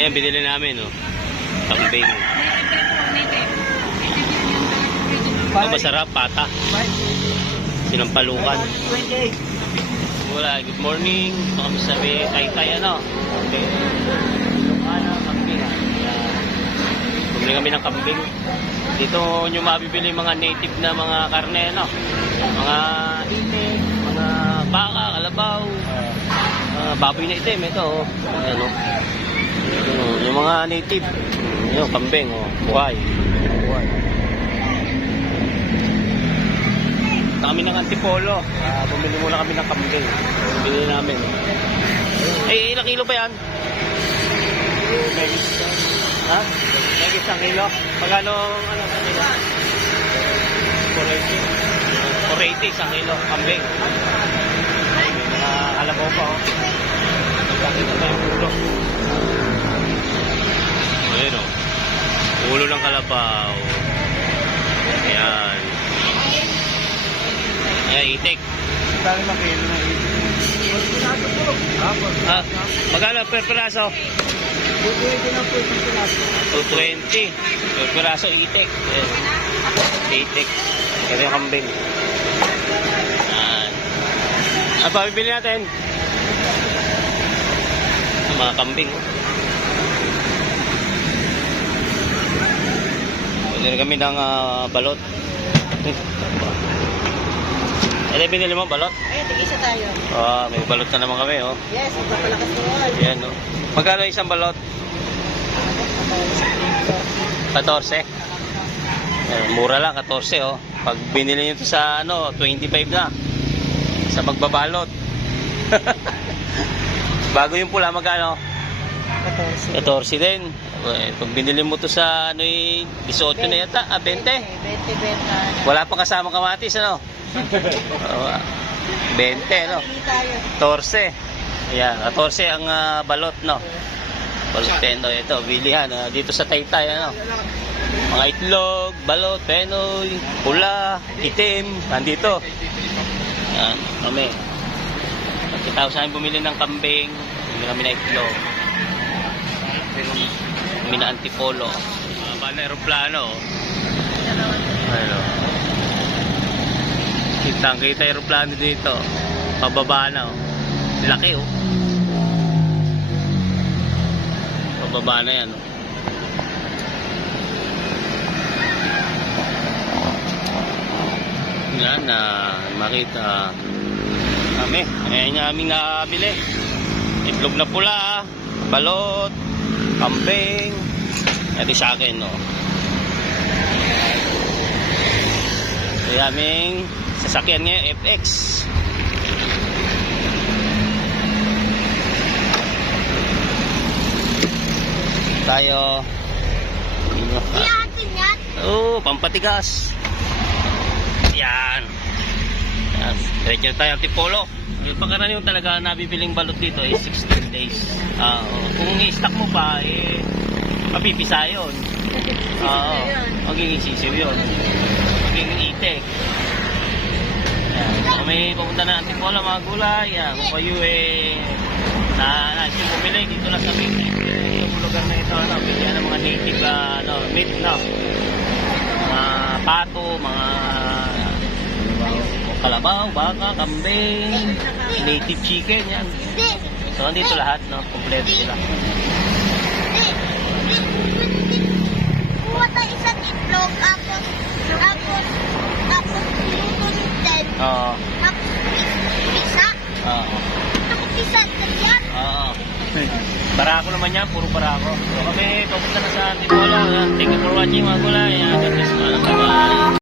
Ayan, binili namin, oh. Kambing. Masarap, pata. Sinampalukan. Wala, good morning. Ito kami sa Taytay, ano. Kambing. Bumili kami ng kambing. Dito nyo mabibili mga native na mga karne, ano. Mga itik, mga baka, kalabaw. Baboy na itim, ito, oh. Ayan, oh. Yung mga native. Yung kambing, oh. Buhay. Kami ng Antipolo. Bumili muna kami ng kambing. Bumili namin. Eh, ilang kilo ba yan? Ha? Megis ang kilo? Pagano, ano, kilo? 480 isang kilo. Kambing. May mga kalabaw pa, oh. Nakita pa yung ulo. Ayun, oh. Ulo ng kalabaw. Ayan. Ayan, itik. Dami na kilo na itik. Magkano per peraso? 220 na po isang piraso. 220 per peraso itik. Ayan. Itik. Ito yung kambing. Ayan. Ano pa bibili natin? Mga kambing. Bili kami ng balot. Ano binili mo, balot? Ay, tig-isa tayo. May balot na naman kami, oh. Yes, magpapalakas doon. Ayan, oh. Magkano isang balot? 14. Mura lang, 14, oh. Pag binili nyo ito sa, 25 na. Sa magbabalot. Bago yung pula, magkano? 14 din. Pag binili mo ito sa, 18 na yata, 20? 20. Wala pang kasama kamatis, ano? 20, no? 14. Ayan, 14 ang balot, no? Balot, penoy. Ito, bilihan. Dito sa Taytay, ano? Mga itlog, balot, penoy, pula, itim. Nandito. Ayan, kami. Kita ko sa akin bumili ng kambing. Bumili kami ng itlog. Kami na Antipolo. Paano aeroplano? Ayun. Kita aeroplano dito. Pababa na, oh. Laki, oh. Pababa na yan, oh. Yan, makita kami. Ayan yung aming nabili. Itlog na pula, balot, kambing. Ito sa akin, no. Ito yung aming sasakyan ngayon, FX. Tayo. Oh, pampatigas. Yan. Yan. Diretso tayo Antipolo. Yung pagkaraniwan talaga nabibiling balot dito is 16 days. Kung i-stock mo pa, mapipisa yun. Magiging sisiw yun. Magiging itik. Yan. Kung may pupunta na Antipolo, mga gulay, kung kayo yung bumili dito lang sa meat. Yung lugar na ito, bigyan ng mga native meat, mga pato, mga kalabaw, baka, kambing, native chicken, yan. So, andito lahat, kompleto sila. Kuha tayo isang itlog, tapos din. Oo. Tapos isa. Oo. Tapos isa yan. Oo. Barako naman yan, puro barako. So, kami papunta na sa Antipolo. Thank you for watching, mga gulay. God bless. Bye-bye.